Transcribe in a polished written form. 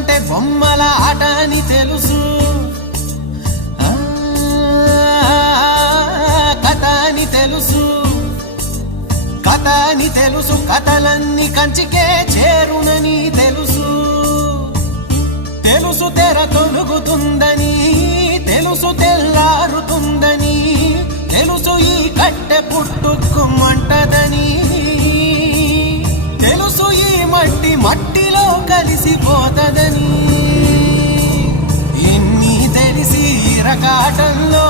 అంటే బొమ్మల ఆట అని తెలుసు, కథ అని తెలుసు, కథ అని తెలుసు, కథలన్నీ కంచికే చేరునని తెలుసు, తెలుసు తెర తొలుగుతుందని, తెలుసు తెల్లారుతుందని, తెలుసు ఈ కట్టె పుట్టుకుమంటదని, తెలుసు ఈ మట్టి మట్టిలో కలిసిపోతదని. ఎన్ని తెలిసి రకాటంలో